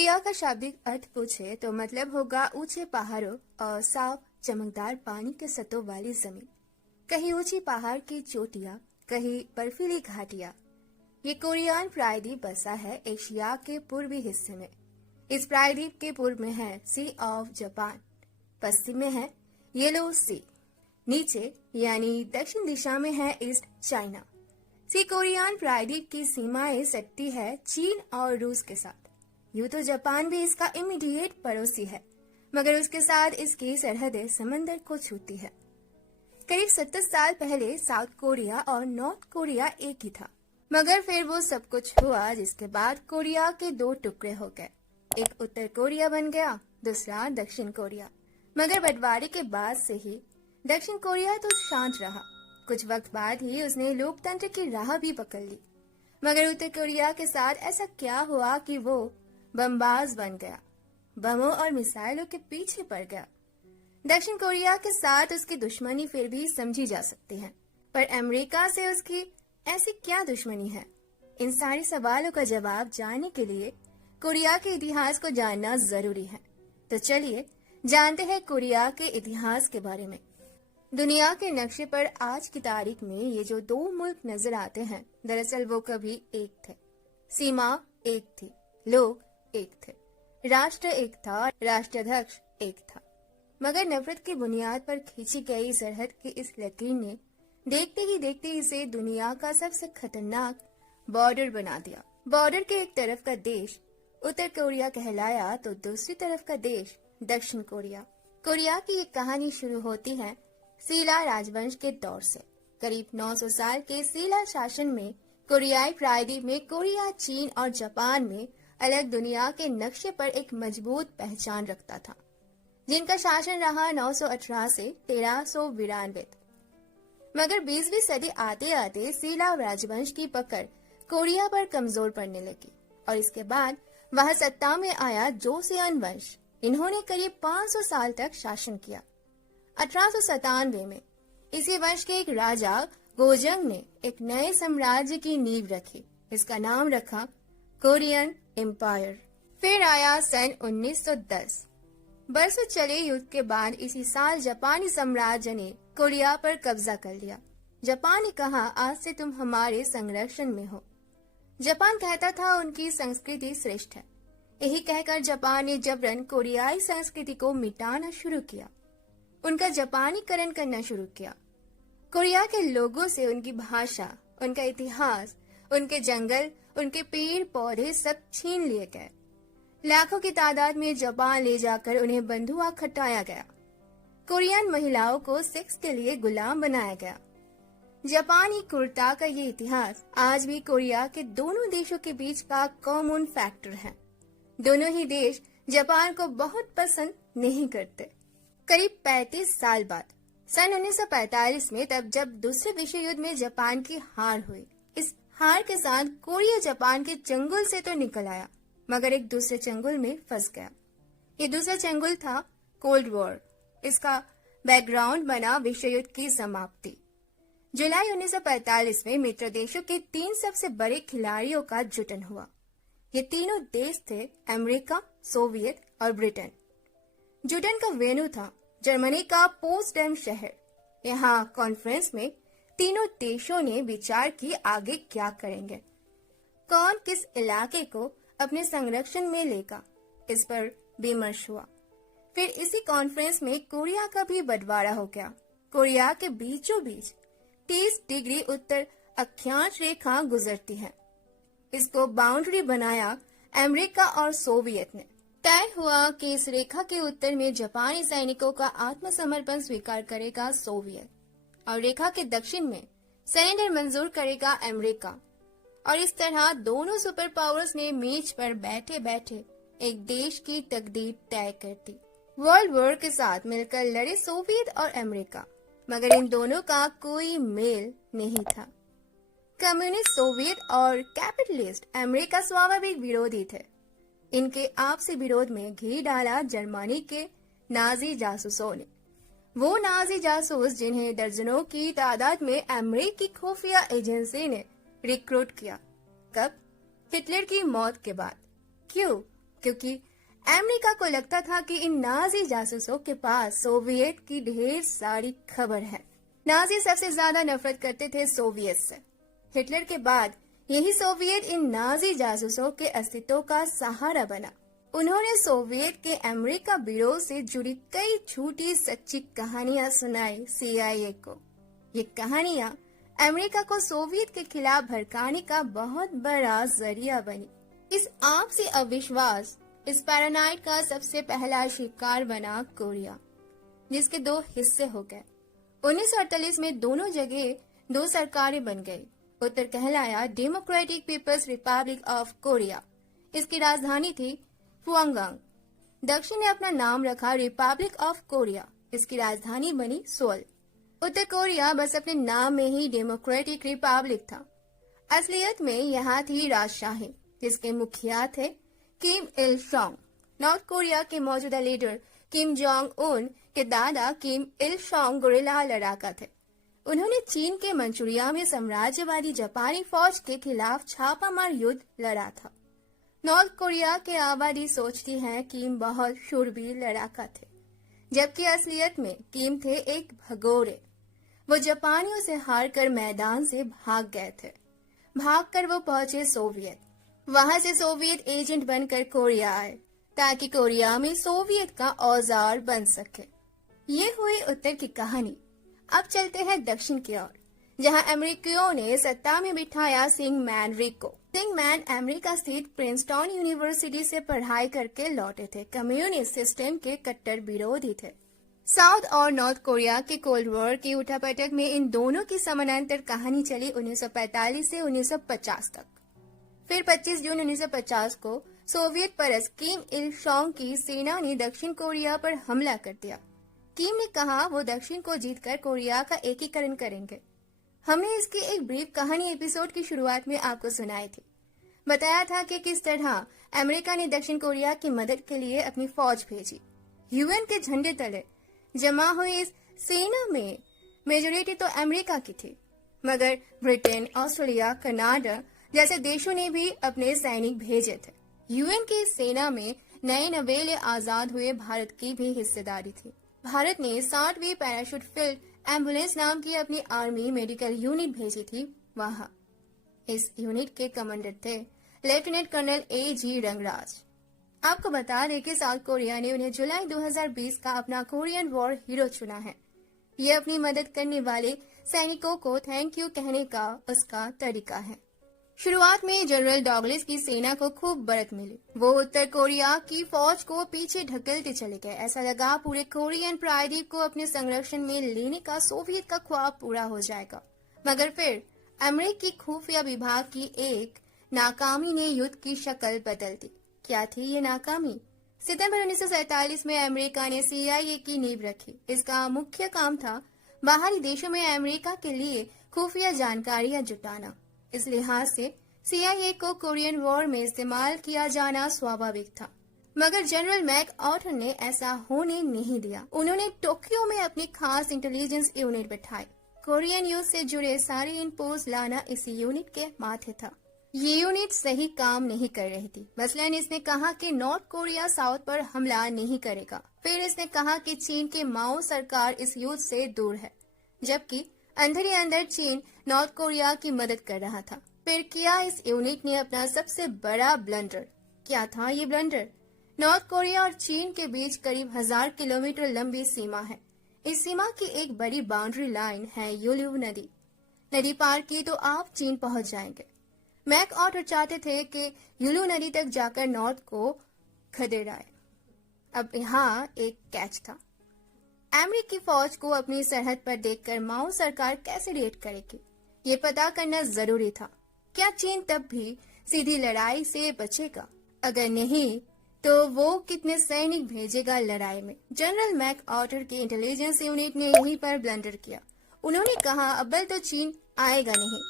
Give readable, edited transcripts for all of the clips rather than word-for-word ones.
Korea का शाब्दिक अर्थ पूछे तो मतलब होगा ऊंचे पहाड़ों और साफ चमकदार पानी के सतहों वाली जमीन। कहीं ऊंची पहाड़ की चोटियां, कहीं बर्फीली घाटियां। ये कोरियान प्रायद्वीप बसा है एशिया के पूर्वी हिस्से में। इस प्रायद्वीप के पूर्व में है सी ऑफ जापान, पश्चिम में है येलो सी, नीचे यानी दक्षिण दिशा में है ईस्ट चाइना। सी कोरियान प्रायद्वीप की सीमाएं सटती है चीन और रूस के साथ। यूं तो जापान भी इसका इमीडिएट पड़ोसी है, मगर उसके साथ इसकी सरहदें समंदर को छूती है। करीब 70 साल पहले साउथ कोरिया और नॉर्थ कोरिया एक ही था, मगर फिर वो सब कुछ हुआ जिसके बाद कोरिया के दो टुकड़े हो गए। एक उत्तर कोरिया बन गया, दूसरा दक्षिण कोरिया। मगर बंटवारे के बाद से ही दक्षिण कोरिया तो शांत रहा। कुछ वक्त बाद ही उसने लोकतंत्र की राह भी पकड़ ली। मगर उत्तर कोरिया के साथ ऐसा क्या हुआ कि वो बमबाज बन गया, बमों और मिसाइलों के पीछे पड़ गया। दक्षिण कोरिया के साथ उसकी दुश्मनी फिर भी समझी जा सकती है, पर अमेरिका से उसकी ऐसी क्या दुश्मनी है? इन सारे सवालों का जवाब जानने के लिए कोरिया के इतिहास को जानना जरूरी है। तो चलिए जानते हैं कोरिया के इतिहास के बारे में। दुनिया के नक्शे पर आज की तारीख में ये जो दो मुल्क नजर आते हैं, दरअसल वो कभी एक थे। सीमा एक थी, लोग एक थे, राष्ट्र एक था, राष्ट्राध्यक्ष एक था। मगर नफरत की बुनियाद पर खींची गई सरहद की इस लकीर ने देखते ही देखते इसे दुनिया का सबसे खतरनाक बॉर्डर बना दिया। बॉर्डर के एक तरफ का देश उत्तर कोरिया कहलाया तो दूसरी तरफ का देश दक्षिण कोरिया। कोरिया की ये कहानी शुरू होती है सीला राजवंश के दौर से। करीब 900 साल के सीला शासन में कोरियाई प्रायद्वीप में कोरिया, चीन और जापान में अलग दुनिया के नक्शे पर एक मजबूत पहचान रखता था, जिनका शासन रहा 918 से 1392 तक। मगर 20वीं सदी आते आते सीला राजवंश की पकड़ कोरिया पर कमजोर पड़ने लगी और इसके बाद वह सत्ता में आया जोसियन वंश। इन्होंने करीब 500 साल तक शासन किया। 1897 में इसी वंश के एक राजा गोजंग ने एक नए साम्राज्य की नींव रखी। इसका नाम रखा कोरियन एम्पायर। फिर आया सन 1910। बरसों चले युद्ध के बाद इसी साल जापानी साम्राज्य ने कोरिया पर कब्जा कर लिया। जापान ने कहा, आज से तुम हमारे संरक्षण में हो। जापान कहता था उनकी संस्कृति श्रेष्ठ है। यही कहकर जापान ने जबरन कोरियाई संस्कृति को मिटाना शुरू किया, उनका जापानीकरण करना शुरू किया। कोरिया के लोगों से उनकी भाषा, उनका इतिहास, उनके जंगल, उनके पेड़ पौधे सब छीन लिए गए। लाखों की तादाद में जापान ले जाकर उन्हें बंधुआ खटाया गया। कोरियन महिलाओं को सेक्स के लिए गुलाम बनाया गया। जापानी क्रूरता का ये इतिहास आज भी कोरिया के दोनों देशों के बीच का कॉमन फैक्टर है। दोनों ही देश जापान को बहुत पसंद नहीं करते। करीब 35 साल बाद सन 1945 में, तब जब दूसरे विश्व युद्ध में जापान की हार हुई, इस हार के साथ कोरिया जापान के चंगुल से तो निकल आया, मगर एक दूसरे चंगुल में फंस गया। ये दूसरा चंगुल था कोल्ड वॉर। इसका बैकग्राउंड बना विश्व युद्ध की समाप्ति। जुलाई 1945 में मित्र देशों के 3 सबसे बड़े खिलाड़ियों का जुटन हुआ। ये तीनों देश थे अमेरिका, सोवियत और ब्रिटेन। जुटन का वेन्यू था जर्मनी का पोट्सडम शहर। यहाँ कॉन्फ्रेंस में तीनों देशों ने विचार की आगे क्या करेंगे, कौन किस इलाके को अपने संरक्षण में लेगा, इस पर विमर्श हुआ। फिर इसी कॉन्फ्रेंस में कोरिया का भी बंटवारा हो गया। कोरिया के बीचों बीच 30 डिग्री उत्तर अक्षांश रेखा गुजरती है। इसको बाउंड्री बनाया अमेरिका और सोवियत ने। तय हुआ कि इस रेखा के उत्तर में जापानी सैनिकों का आत्मसमर्पण स्वीकार करेगा सोवियत और रेखा के दक्षिण में सरेंडर मंजूर करेगा अमेरिका। और इस तरह दोनों सुपर पावर्स ने मेज पर बैठे बैठे एक देश की तकदीर तय कर दी। वर्ल्ड वॉर के साथ मिलकर लड़े सोवियत और अमेरिका, मगर इन दोनों का कोई मेल नहीं था। कम्युनिस्ट सोवियत और कैपिटलिस्ट अमेरिका स्वाभाविक विरोधी थे। इनके आपसी विरोध में घी डाला जर्मनी के नाजी जासूसों ने। वो नाजी जासूस जिन्हें दर्जनों की तादाद में अमेरिकी खुफिया एजेंसी ने रिक्रूट किया। कब? हिटलर की मौत के बाद। क्यों? क्योंकि अमेरिका को लगता था कि इन नाजी जासूसों के पास सोवियत की ढेर सारी खबर है। नाजी सबसे ज्यादा नफरत करते थे सोवियत से। हिटलर के बाद यही सोवियत इन नाजी जासूसों के अस्तित्व का सहारा बना। उन्होंने सोवियत के अमेरिका ब्यूरो से जुड़ी कई झूठी सच्ची कहानियां सुनाई CIA को। ये कहानियां अमेरिका को सोवियत के खिलाफ भड़काने का बहुत बड़ा जरिया बनी। इस आपसी अविश्वास, इस पैरानाइड का सबसे पहला शिकार बना कोरिया, जिसके 2 हिस्से हो गए। 1948 में दोनों जगह 2 सरकारें बन गई। उत्तर कहलाया Democratic People's Republic of Korea, इसकी राजधानी थी प्योंगयांग। दक्षिण ने अपना नाम रखा रिपब्लिक ऑफ कोरिया, इसकी राजधानी बनी सोल। उत्तर कोरिया बस अपने नाम में ही डेमोक्रेटिक रिपब्लिक था। असलियत में यहाँ थी राजशाही, जिसके मुखिया थे किम इल सोंग। नॉर्थ कोरिया के मौजूदा लीडर किम जोंग उन के दादा किम इल सोंग गुरिल्ला लड़ाका थे। उन्होंने चीन के मंचूरिया में साम्राज्यवादी जापानी फौज के खिलाफ छापामार युद्ध लड़ा था। नॉर्थ कोरिया के आबादी सोचती है किम बहुत शूरवीर लड़ाका थे, जबकि असलियत में किम थे एक भगोड़े। वो जापानियों से हारकर मैदान से भाग गए थे। भागकर वो पहुंचे सोवियत। वहां से सोवियत एजेंट बनकर कोरिया आए, ताकि कोरिया में सोवियत का औजार बन सके। ये हुई उत्तर की कहानी। अब चलते हैं दक्षिण की ओर, जहां अमेरिकियों ने सत्ता में बिठाया सिंगमैन रिक को। सिंगमैन अमेरिका स्थित प्रिंसटन यूनिवर्सिटी से पढ़ाई करके लौटे थे। कम्युनिस्ट सिस्टम के कट्टर विरोधी थे। साउथ और नॉर्थ कोरिया के कोल्ड वॉर की उठापटक में इन दोनों की समानांतर कहानी चली 1945 से 1950 तक। फिर 25 जून 1950 को सोवियत परस्त किम इल सोंग की सेना ने दक्षिण कोरिया पर हमला कर दिया। किम ने कहा वो दक्षिण को जीतकर कोरिया का एकीकरण करेंगे। हमने इसकी एक ब्रीफ कहानी एपिसोड की शुरुआत में आपको सुनाई थी। बताया था कि किस तरह अमेरिका ने दक्षिण कोरिया की मदद के लिए अपनी फौज भेजी। UN के झंडे तले जमा हुई इस सेना में मेजोरिटी तो अमेरिका की थी, मगर ब्रिटेन, ऑस्ट्रेलिया, कनाडा जैसे देशों ने भी अपने सैनिक भेजे थे। UN की सेना में नए नवेले आजाद हुए भारत की भी हिस्सेदारी थी। भारत ने 60वीं पैराशूट फील्ड एम्बुलेंस नाम की अपनी आर्मी मेडिकल यूनिट भेजी थी वहां। इस यूनिट के कमांडर थे लेफ्टिनेंट कर्नल AG रंगराज। आपको बता दें कि साउथ कोरिया ने उन्हें जुलाई 2020 का अपना कोरियन वॉर हीरो चुना है। ये अपनी मदद करने वाले सैनिकों को थैंक यू कहने का उसका तरीका है। शुरुआत में जनरल डॉगलिस की सेना को खूब बढ़त मिली। वो उत्तर कोरिया की फौज को पीछे ढकेलते चले गए। ऐसा लगा पूरे कोरियन प्रायद्वीप को अपने संरक्षण में लेने का सोवियत का ख्वाब पूरा हो जाएगा। मगर फिर अमेरिकी खुफिया विभाग की एक नाकामी ने युद्ध की शक्ल बदल दी। क्या थी ये नाकामी? सितंबर 1947 में अमेरिका ने CIA की नींव रखी। इसका मुख्य काम था बाहरी देशों में अमेरिका के लिए खुफिया जानकारियां जुटाना। इस लिहाज से CIA को कोरियन वॉर में इस्तेमाल किया जाना स्वाभाविक था, मगर जनरल मैकआर्थर ने ऐसा होने नहीं दिया। उन्होंने टोक्यो में अपनी खास इंटेलिजेंस यूनिट बैठाई। कोरियन युद्ध से जुड़े सारे इनपुट्स लाना इस यूनिट के माथे था। ये यूनिट सही काम नहीं कर रही थी। मसलन इसने कहा कि नॉर्थ कोरिया साउथ पर हमला नहीं करेगा। फिर इसने कहा कि चीन के माओ सरकार इस युद्ध से दूर है, जबकि अंदर ही अंदर चीन नॉर्थ कोरिया की मदद कर रहा था। फिर किया इस यूनिट ने अपना सबसे बड़ा ब्लंडर। क्या था ये ब्लंडर? नॉर्थ कोरिया और चीन के बीच करीब 1000 किलोमीटर लंबी सीमा है। इस सीमा की एक बड़ी बाउंड्री लाइन है युलिव नदी। नदी पार की तो आप चीन पहुंच जाएंगे। मैकआर्थर चाहते थे कि युलिव नदी तक जाकर नॉर्थ को खदेड़ाए। अब यहाँ एक कैच था। अमेरिकी फौज को अपनी सरहद पर देखकर माओ सरकार कैसे रिएक्ट करेगी, ये पता करना जरूरी था। क्या चीन तब भी सीधी लड़ाई से बचेगा? अगर नहीं तो वो कितने सैनिक भेजेगा लड़ाई में? जनरल मैकआर्थर की इंटेलिजेंस यूनिट ने यहीं पर ब्लंडर किया। उन्होंने कहा अव्वल तो चीन आएगा नहीं,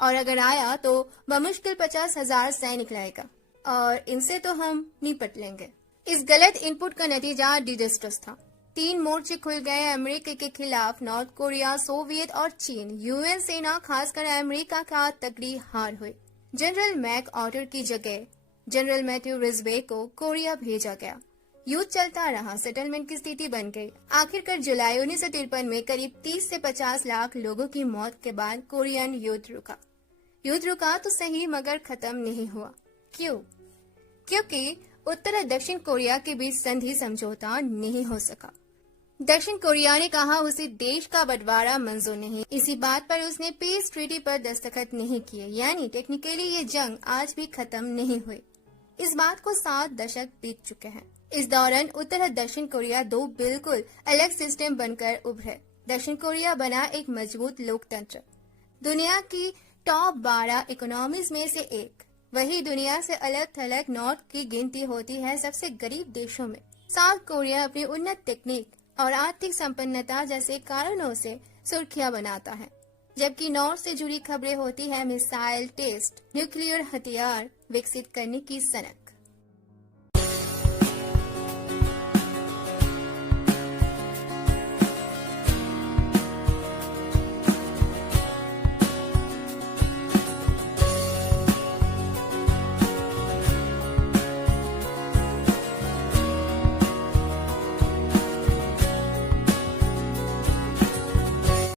और अगर आया तो बमुश्किल 50,000 सैनिक लाएगा, और इनसे तो हम निपट लेंगे। इस गलत इनपुट का नतीजा डिजास्टर्स था। 3 मोर्चे खुल गए अमेरिका के खिलाफ। नॉर्थ कोरिया, सोवियत और चीन। UN सेना खासकर अमेरिका का तगड़ी हार हुई। जनरल मैकआर्थर की जगह जनरल मैथ्यू रिजवे को कोरिया भेजा गया। युद्ध चलता रहा, सेटलमेंट की स्थिति बन गई। आखिरकार जुलाई 1953 में करीब 30 से 50 लाख लोगों की मौत के बाद कोरियन युद्ध रुका। युद्ध रुका तो सही, मगर खत्म नहीं हुआ। क्यों? क्योंकि उत्तर और दक्षिण कोरिया के बीच संधि समझौता नहीं हो सका। दक्षिण कोरिया ने कहा उसे देश का बंटवारा मंजूर नहीं। इसी बात पर उसने पीस ट्रीटी पर दस्तखत नहीं किए, यानी टेक्निकली ये जंग आज भी खत्म नहीं हुई। इस बात को 7 दशक बीत चुके हैं। इस दौरान उत्तर और दक्षिण कोरिया दो बिल्कुल अलग सिस्टम बनकर उभरे। दक्षिण कोरिया बना एक मजबूत लोकतंत्र, दुनिया की टॉप 12 इकोनॉमीज में से एक। वही दुनिया से अलग थलग नॉर्थ की गिनती होती है सबसे गरीब देशों में। साउथ कोरिया अपनी उन्नत तकनीक और आर्थिक संपन्नता जैसे कारणों से सुर्खियां बनाता है, जबकि नॉर्थ से जुड़ी खबरें होती है मिसाइल टेस्ट, न्यूक्लियर हथियार विकसित करने की सनक।